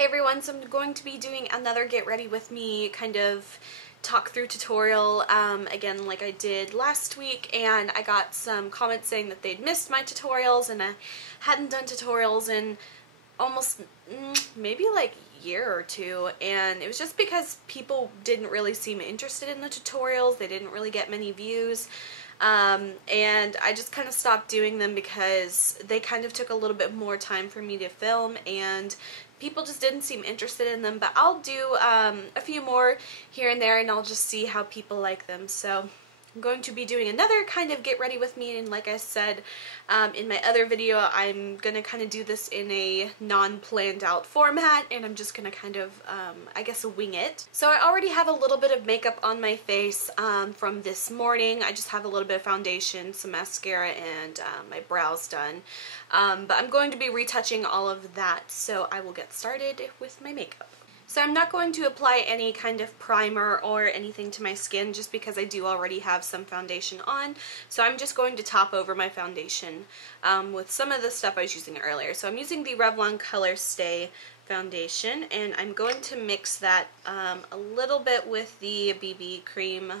Hey everyone, so I'm going to be doing another get ready with me kind of talk through tutorial again like I did last week, and I got some comments saying that they'd missed my tutorials and I hadn't done tutorials in almost maybe like a year or two, and it was just because people didn't really seem interested in the tutorials. They didn't really get many views. And I just kind of stopped doing them because they kind of took a little bit more time for me to film and people just didn't seem interested in them. But I'll do a few more here and there and I'll just see how people like them. So I'm going to be doing another kind of get ready with me, and like I said in my other video, I'm going to kind of do this in a non-planned out format, and I'm just going to kind of, I guess, wing it. So I already have a little bit of makeup on my face from this morning. I just have a little bit of foundation, some mascara, and my brows done. But I'm going to be retouching all of that, so I will get started with my makeup. So I'm not going to apply any kind of primer or anything to my skin just because I do already have some foundation on. So I'm just going to top over my foundation with some of the stuff I was using earlier. So I'm using the Revlon ColorStay foundation, and I'm going to mix that a little bit with the BB cream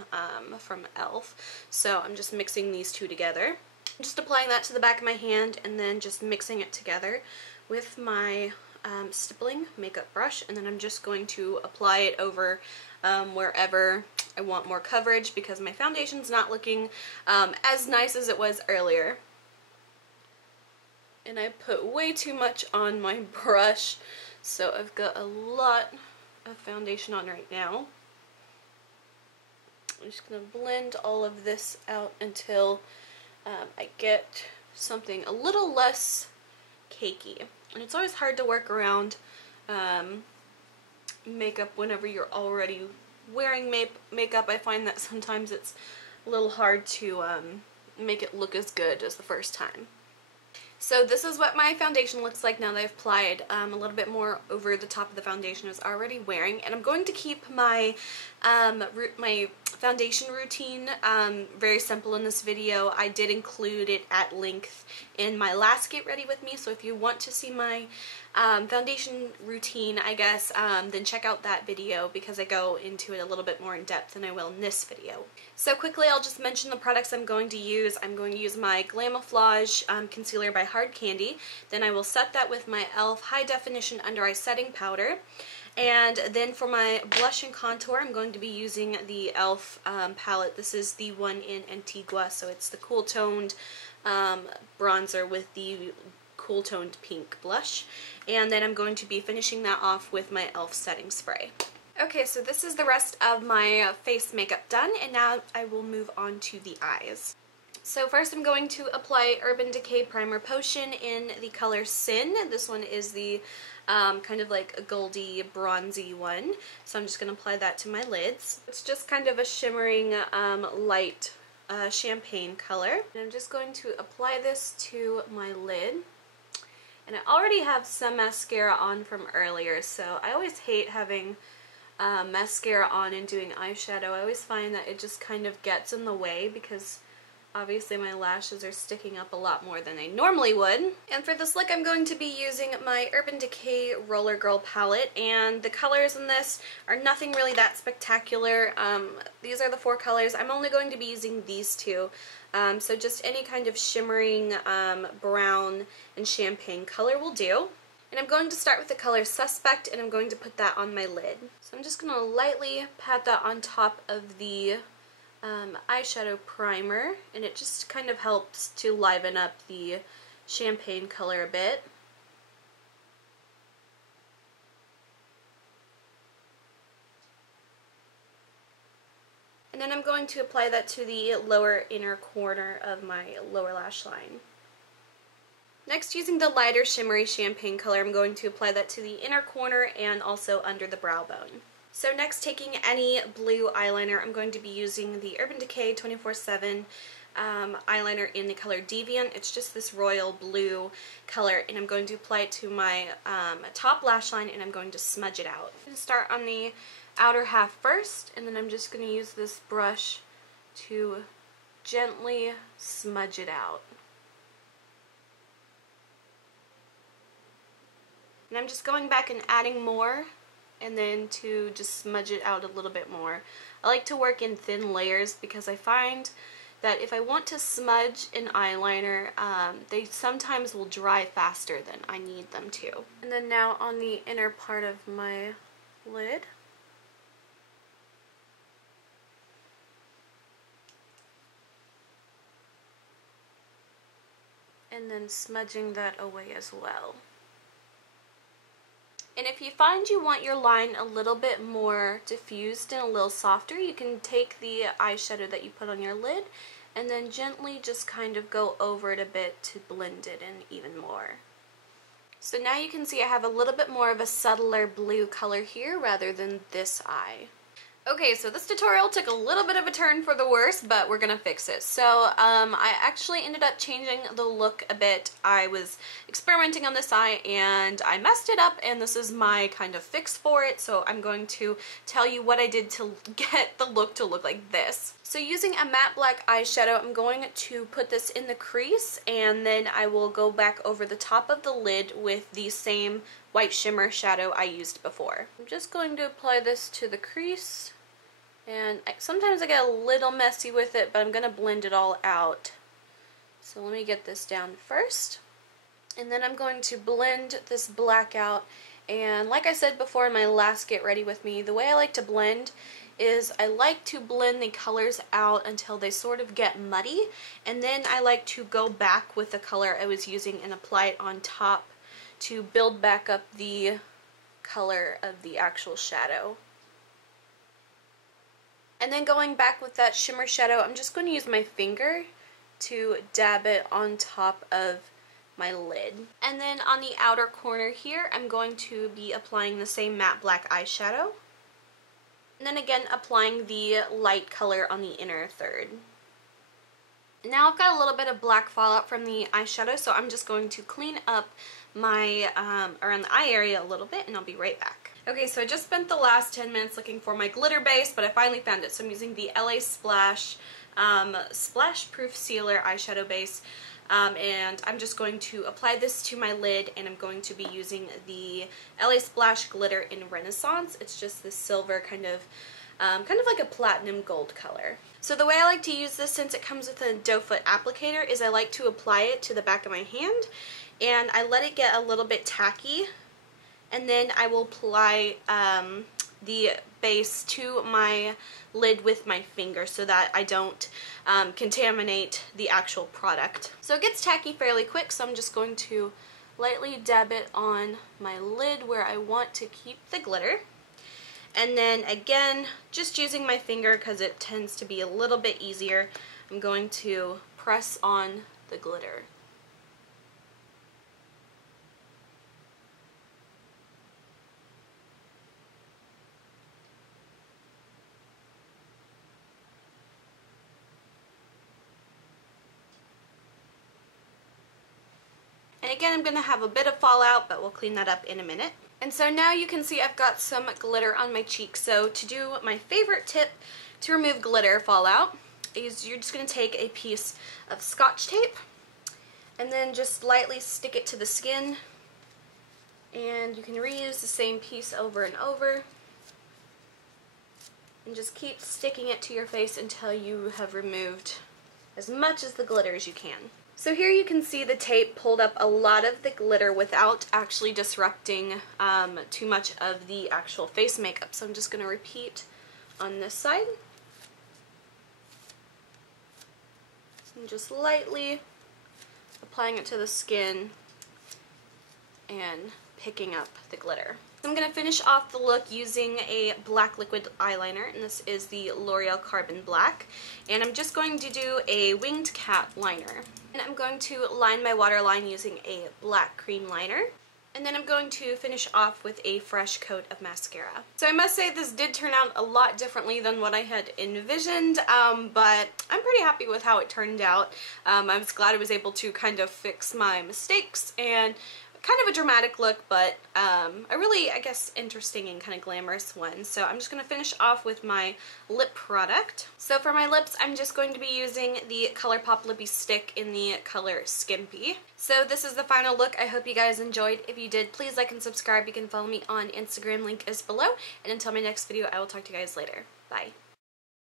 from e.l.f. So I'm just mixing these two together. I'm just applying that to the back of my hand and then just mixing it together with my stippling makeup brush, and then I'm just going to apply it over wherever I want more coverage because my foundation's not looking as nice as it was earlier. And I put way too much on my brush, so I've got a lot of foundation on right now. I'm just going to blend all of this out until I get something a little less cakey. And it's always hard to work around makeup whenever you're already wearing makeup. I find that sometimes it's a little hard to make it look as good as the first time. So this is what my foundation looks like now that I've applied a little bit more over the top of the foundation I was already wearing. And I'm going to keep my my foundation routine very simple in this video. I did include it at length in my last Get Ready With Me, so if you want to see my foundation routine, I guess, then check out that video because I go into it a little bit more in depth than I will in this video. So quickly, I'll just mention the products I'm going to use. I'm going to use my Glamoflauge concealer by Hard Candy. Then I will set that with my e.l.f. High Definition Under Eye Setting Powder. And then for my blush and contour, I'm going to be using the e.l.f. palette. This is the one in Antigua, so it's the cool toned bronzer with the cool toned pink blush. And then I'm going to be finishing that off with my e.l.f. setting spray. Okay, so this is the rest of my face makeup done, and now I will move on to the eyes. So first I'm going to apply Urban Decay Primer Potion in the color Sin. This one is the kind of like a goldy bronzy one. So I'm just going to apply that to my lids. It's just kind of a shimmering light champagne color. And I'm just going to apply this to my lid. And I already have some mascara on from earlier, so I always hate having mascara on and doing eyeshadow. I always find that it just kind of gets in the way because obviously my lashes are sticking up a lot more than they normally would. And for this look, I'm going to be using my Urban Decay Roller Girl palette, and the colors in this are nothing really that spectacular. These are the 4 colors. I'm only going to be using these 2. So just any kind of shimmering brown and champagne color will do. And I'm going to start with the color Suspect, and I'm going to put that on my lid. So I'm just going to lightly pat that on top of the eyeshadow primer, and it just kind of helps to liven up the champagne color a bit. And then I'm going to apply that to the lower inner corner of my lower lash line. Next, using the lighter shimmery champagne color, I'm going to apply that to the inner corner and also under the brow bone. So next, taking any blue eyeliner, I'm going to be using the Urban Decay 24/7 eyeliner in the color Deviant. It's just this royal blue color, and I'm going to apply it to my top lash line, and I'm going to smudge it out. I'm going to start on the outer half first, and then I'm just going to use this brush to gently smudge it out. And I'm just going back and adding more, and then to just smudge it out a little bit more. I like to work in thin layers because I find that if I want to smudge an eyeliner, they sometimes will dry faster than I need them to. And then now on the inner part of my lid. And then smudging that away as well. And if you find you want your line a little bit more diffused and a little softer, you can take the eyeshadow that you put on your lid and then gently just kind of go over it a bit to blend it in even more. So now you can see I have a little bit more of a subtler blue color here rather than this eye. Okay, so this tutorial took a little bit of a turn for the worse, but we're gonna fix it. So I actually ended up changing the look a bit. I was experimenting on this eye and I messed it up, and this is my kind of fix for it. So I'm going to tell you what I did to get the look to look like this. So using a matte black eyeshadow, I'm going to put this in the crease, and then I will go back over the top of the lid with the same white shimmer shadow I used before. I'm just going to apply this to the crease, and sometimes I get a little messy with it, but I'm going to blend it all out. So let me get this down first, and then I'm going to blend this black out. And like I said before in my last Get Ready With Me, the way I like to blend is I like to blend the colors out until they sort of get muddy, and then I like to go back with the color I was using and apply it on top to build back up the color of the actual shadow. And then going back with that shimmer shadow, I'm just going to use my finger to dab it on top of my lid. And then on the outer corner here, I'm going to be applying the same matte black eyeshadow. And then again, applying the light color on the inner third. Now I've got a little bit of black fallout from the eyeshadow, so I'm just going to clean up my around the eye area a little bit, and I'll be right back. Okay, so I just spent the last 10 minutes looking for my glitter base, but I finally found it. So I'm using the LA Splash Splash Proof Sealer eyeshadow base, and I'm just going to apply this to my lid, and I'm going to be using the LA Splash Glitter in Renaissance. It's just this silver kind of like a platinum gold color. So the way I like to use this, since it comes with a doe foot applicator, is I like to apply it to the back of my hand, and I let it get a little bit tacky, and then I will apply the base to my lid with my finger so that I don't contaminate the actual product. So it gets tacky fairly quick, so I'm just going to lightly dab it on my lid where I want to keep the glitter. And then again, just using my finger because it tends to be a little bit easier, I'm going to press on the glitter. And again, I'm going to have a bit of fallout, but we'll clean that up in a minute. And so now you can see I've got some glitter on my cheek. So to do my favorite tip to remove glitter fallout is you're just going to take a piece of Scotch tape and then just lightly stick it to the skin. And you can reuse the same piece over and over. And just keep sticking it to your face until you have removed as much of the glitter as you can. So here you can see the tape pulled up a lot of the glitter without actually disrupting too much of the actual face makeup. So I'm just going to repeat on this side. And just lightly applying it to the skin and picking up the glitter. I'm going to finish off the look using a black liquid eyeliner, and this is the L'Oreal Carbon Black. And I'm just going to do a winged cat liner. And I'm going to line my waterline using a black cream liner. And then I'm going to finish off with a fresh coat of mascara. So I must say this did turn out a lot differently than what I had envisioned, but I'm pretty happy with how it turned out. I was glad I was able to kind of fix my mistakes and kind of a dramatic look, but a really, I guess, interesting and kind of glamorous one. So I'm just going to finish off with my lip product. So for my lips, I'm just going to be using the ColourPop Lippie Stick in the color Skimpy. So this is the final look. I hope you guys enjoyed. If you did, please like and subscribe. You can follow me on Instagram, link is below. And until my next video, I will talk to you guys later. Bye.